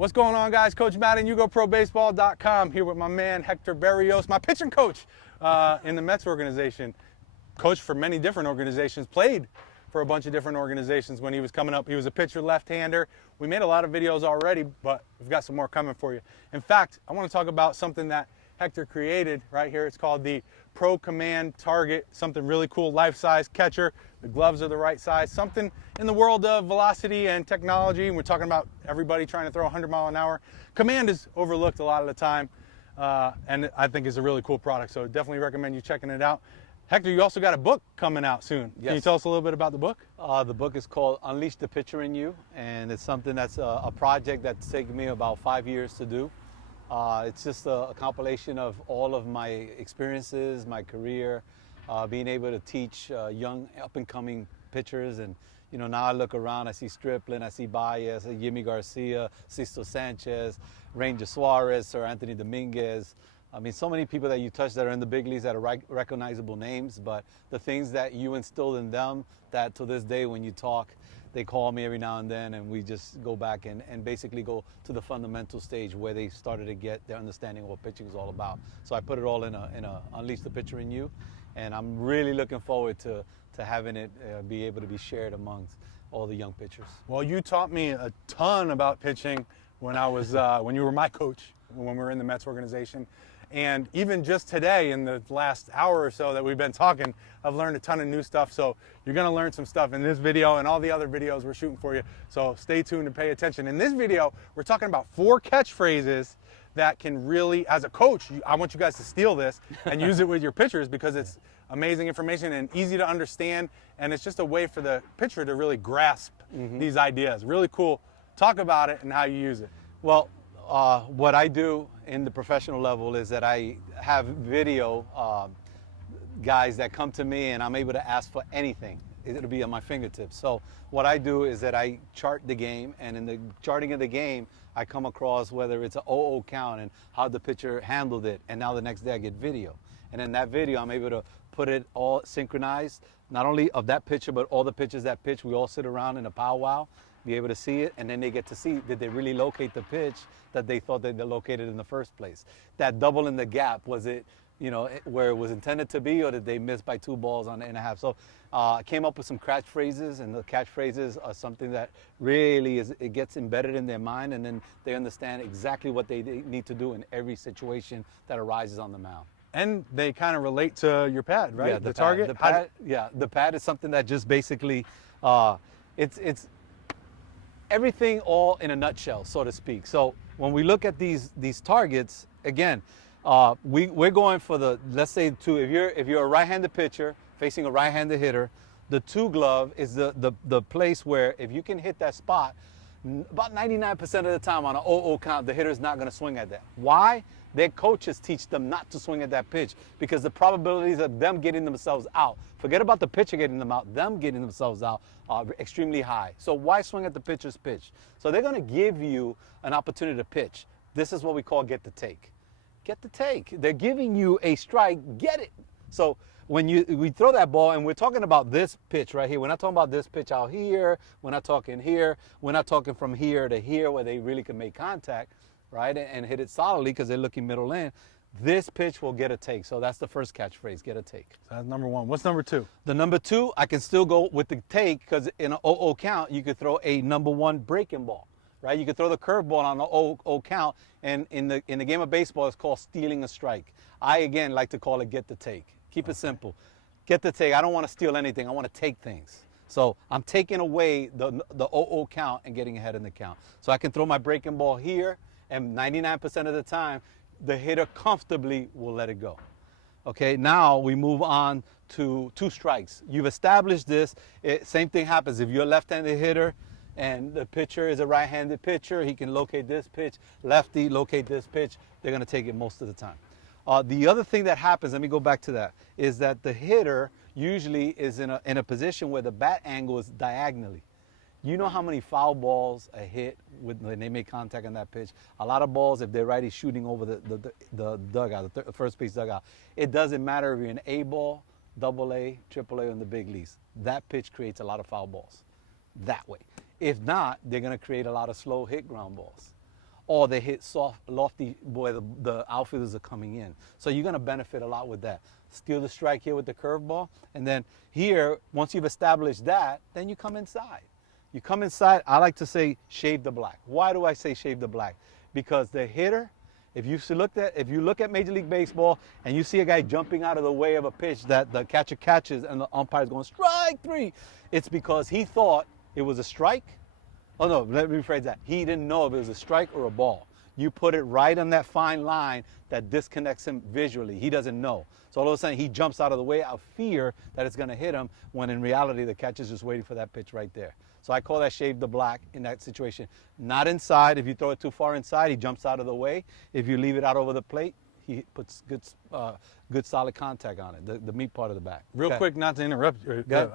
What's going on, guys? Coach Matt and YouGoProBaseball.com here with my man Hector Berrios, my pitching coach in the Mets organization. Coached for many different organizations, played for a bunch of different organizations when he was coming up. He was a pitcher, left-hander. We made a lot of videos already, but we've got some more coming for you. In fact, I want to talk about something that Hector created right here. It's called the Pro Command Target, something really cool, life-size catcher. The gloves are the right size, something in the world of velocity and technology. And we're talking about everybody trying to throw 100 mile an hour. Command is overlooked a lot of the time, and I think is a really cool product. So definitely recommend you checking it out. Hector, you also got a book coming out soon. Yes. Can you tell us a little bit about the book? The book is called Unleash the Pitcher in You, and it's something that's a project that's taken me about 5 years to do. It's just a compilation of all of my experiences, my career, being able to teach young up-and-coming pitchers. And you know, now I look around, I see Stripling, I see Baez, Yimi Garcia, Sisto Sanchez, Ranger Suarez, Sir Anthony Dominguez. I mean, so many people that you touch that are in the big leagues that are recognizable names, but the things that you instilled in them that to this day when you talk, they call me every now and then, and we just go back and basically go to the fundamental stage where they started to get their understanding of what pitching is all about. So I put it all in a Unleash the Pitcher in You, and I'm really looking forward to having it be able to be shared amongst all the young pitchers. Well, you taught me a ton about pitching when I was when you were my coach, when we were in the Mets organization. And even just today, in the last hour or so that we've been talking, I've learned a ton of new stuff. So you're going to learn some stuff in this video and all the other videos we're shooting for you. So stay tuned and pay attention. In this video, we're talking about 4 catchphrases that can really, as a coach, I want you guys to steal this and use it with your pitchers because it's amazing information and easy to understand. And it's just a way for the pitcher to really grasp these ideas. Really cool. Talk about it and how you use it. Well, what I do in the professional level is that I have video guys that come to me and I'm able to ask for anything. It'll be at my fingertips. So what I do is that I chart the game, and in the charting of the game, I come across whether it's an 0-0 count and how the pitcher handled it, and now the next day I get video. And in that video, I'm able to put it all synchronized, not only of that pitcher, but all the pitchers that pitch. We all sit around in a powwow, be able to see it, and then they get to see, did they really locate the pitch that they thought they located in the first place? That double in the gap, was it, you know, where it was intended to be, or did they miss by 2 balls on 8.5? So I came up with some catchphrases, and the catchphrases are something that really it gets embedded in their mind, and then they understand exactly what they need to do in every situation that arises on the mound. And they kind of relate to your pad, right? Yeah, the target? The pad, yeah, the pad is something that just basically, it's everything all in a nutshell, so to speak. So when we look at these targets, again, we're going for the, let's say if you're a right-handed pitcher facing a right-handed hitter, the 2 glove is the place where if you can hit that spot, about 99% of the time on an 0-0 count, the hitter's not going to swing at that. Why? Their coaches teach them not to swing at that pitch because the probabilities of them getting themselves out, forget about the pitcher getting them out, them getting themselves out are extremely high. So why swing at the pitcher's pitch? So they're going to give you an opportunity to pitch. This is what we call get the take. Get the take. They're giving you a strike, get it. So when we throw that ball, and we're talking about this pitch right here. We're not talking about this pitch out here. We're not talking here. We're not talking from here to here where they really can make contact, right, and hit it solidly because they're looking middle in. This pitch will get a take. So that's the first catchphrase, get a take. So that's number 1. What's number 2? The number 2, I can still go with the take because in an 0-0 count, you could throw a number 1 breaking ball, right? You could throw the curveball on an 0-0 count, and in the game of baseball, it's called stealing a strike. I, again, like to call it get the take. Keep it simple. Get the take. I don't want to steal anything. I want to take things. So I'm taking away the 0-0 count and getting ahead in the count. So I can throw my breaking ball here, and 99% of the time, the hitter comfortably will let it go. Okay, now we move on to 2 strikes. You've established this. Same thing happens if you're a left-handed hitter and the pitcher is a right-handed pitcher. He can locate this pitch. Lefty, locate this pitch. They're going to take it most of the time. The other thing that happens, let me go back to that, is that the hitter usually is in a position where the bat angle is diagonally. You know how many foul balls a hit when they make contact on that pitch? A lot of balls, if they're righty, shooting over the dugout, the first base dugout. It doesn't matter if you're an A ball, double A, triple A in the big leagues. That pitch creates a lot of foul balls that way. If not, they're going to create a lot of slow hit ground balls. or they hit soft, lofty where the outfielders are coming in. So you're going to benefit a lot with that. Steal the strike here with the curveball. And then here, once you've established that, then you come inside. You come inside, I like to say shave the black. Why do I say shave the black? Because the hitter, if you look at Major League Baseball and you see a guy jumping out of the way of a pitch that the catcher catches and the umpire's going strike 3, it's because he thought it was a strike. Oh no, let me rephrase that. He didn't know if it was a strike or a ball. You put it right on that fine line that disconnects him visually. He doesn't know. So all of a sudden he jumps out of the way out of fear that it's going to hit him, when in reality the catcher's just waiting for that pitch right there. So I call that shave the black in that situation. Not inside. If you throw it too far inside, he jumps out of the way. If you leave it out over the plate, he puts good solid contact on it, the meat part of the bat. Real quick, not to interrupt.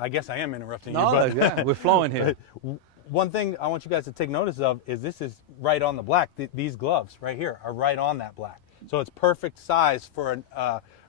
I guess I am interrupting you. But yeah, we're flowing here. One thing I want you guys to take notice of is this is right on the black. These gloves right here are right on that black. So it's perfect size for an,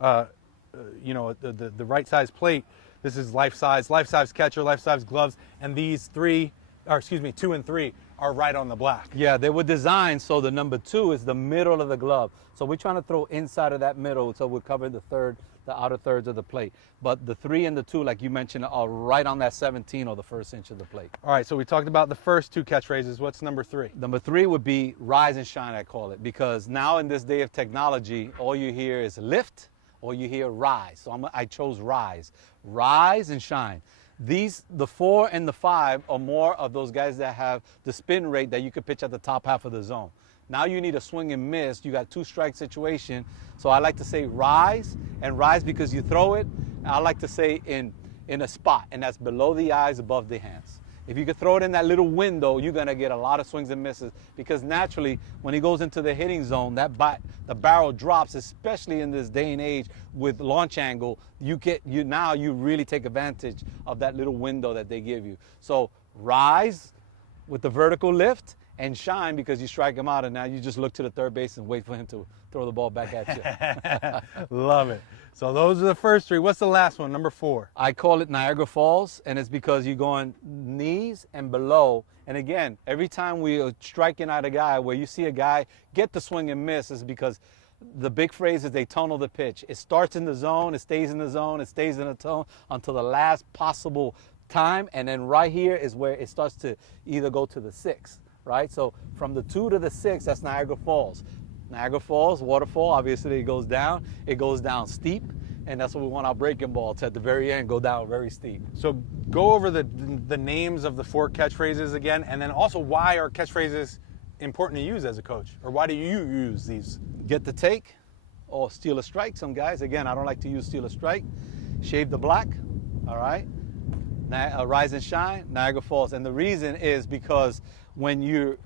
the right size plate. This is life size catcher, life size gloves, and these 2 and 3 are right on the black. Yeah, they were designed so the number 2 is the middle of the glove. So we're trying to throw inside of that middle, so we'll cover the outer thirds of the plate. But the 3 and the 2, like you mentioned, are right on that 17 or the first inch of the plate. All right, so we talked about the first 2 catchphrases. What's number 3? Number 3 would be rise and shine, I call it, because now in this day of technology, all you hear is lift or you hear rise. So I chose rise. Rise and shine. The 4 and the 5 are more of those guys that have the spin rate that you could pitch at the top half of the zone. Now you need a swing and miss. You got 2-strike situation. So I like to say rise, and rise because you throw it. I like to say in a spot, and that's below the eyes, above the hands. If you could throw it in that little window, you're going to get a lot of swings and misses, because naturally when he goes into the hitting zone, the barrel drops, especially in this day and age with launch angle. You really take advantage of that little window that they give you. So rise with the vertical lift, and shine because you strike him out, and now you just look to the third base and wait for him to throw the ball back at you. Love it. So those are the first 3. What's the last one, number 4? I call it Niagara Falls, and it's because you're going knees and below. And again, every time we are striking out a guy, where you see a guy get the swing and miss, is because the big phrase is they tunnel the pitch. It starts in the zone, it stays in the zone, it stays in the zone until the last possible time, and then right here is where it starts to either go to the 6. Right? So from the 2 to the 6, that's Niagara Falls. Niagara Falls, waterfall, obviously it goes down steep, and that's what we want our breaking ball to, at the very end, go down very steep. So go over the names of the 4 catchphrases again, and then also why are catchphrases important to use as a coach, or why do you use these? Get the take, or steal a strike, some guys. Again, I don't like to use steal a strike. Shave the black, all right? Rise and shine, Niagara Falls. And the reason is because when you're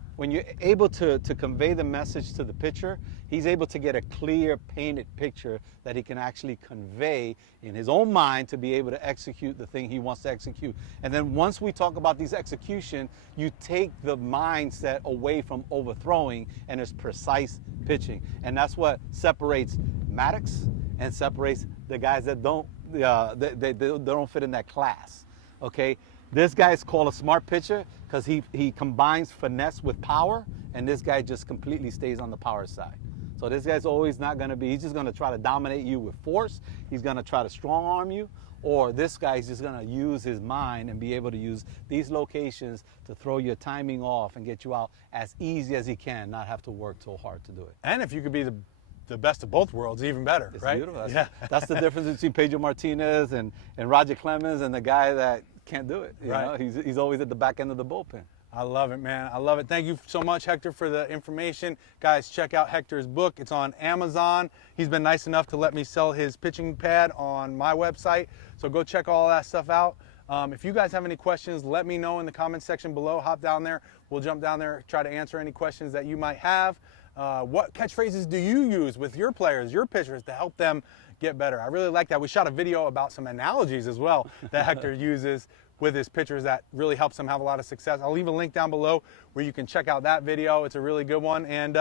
able to convey the message to the pitcher, he's able to get a clear, painted picture that he can actually convey in his own mind to be able to execute the thing he wants to execute. And then once we talk about these execution, you take the mindset away from overthrowing, and it's precise pitching. And that's what separates Maddox and separates the guys that don't fit in that class. Okay, this guy is called a smart pitcher because he combines finesse with power, and this guy just completely stays on the power side. So this guy's always not going to be, he's just going to try to dominate you with force. He's going to try to strong arm you, or this guy's just going to use his mind and be able to use these locations to throw your timing off and get you out as easy as he can, not have to work so hard to do it. And if you could be the best of both worlds, even better, it's right? Beautiful. That's the difference between Pedro Martinez and Roger Clemens and the guy that can't do it. You know? He's always at the back end of the bullpen. I love it, man. I love it. Thank you so much, Hector, for the information. Guys, check out Hector's book. It's on Amazon. He's been nice enough to let me sell his pitching pad on my website. So go check all that stuff out. If you guys have any questions, let me know in the comments section below. Hop down there. We'll jump down there, try to answer any questions that you might have. What catchphrases do you use with your players, your pitchers, to help them get better? I really like that. We shot a video about some analogies as well that Hector uses with his pitchers that really helps them have a lot of success. I'll leave a link down below where you can check out that video. It's a really good one. And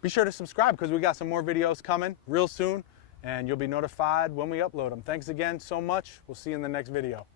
be sure to subscribe because we got some more videos coming real soon, and you'll be notified when we upload them. Thanks again so much. We'll see you in the next video.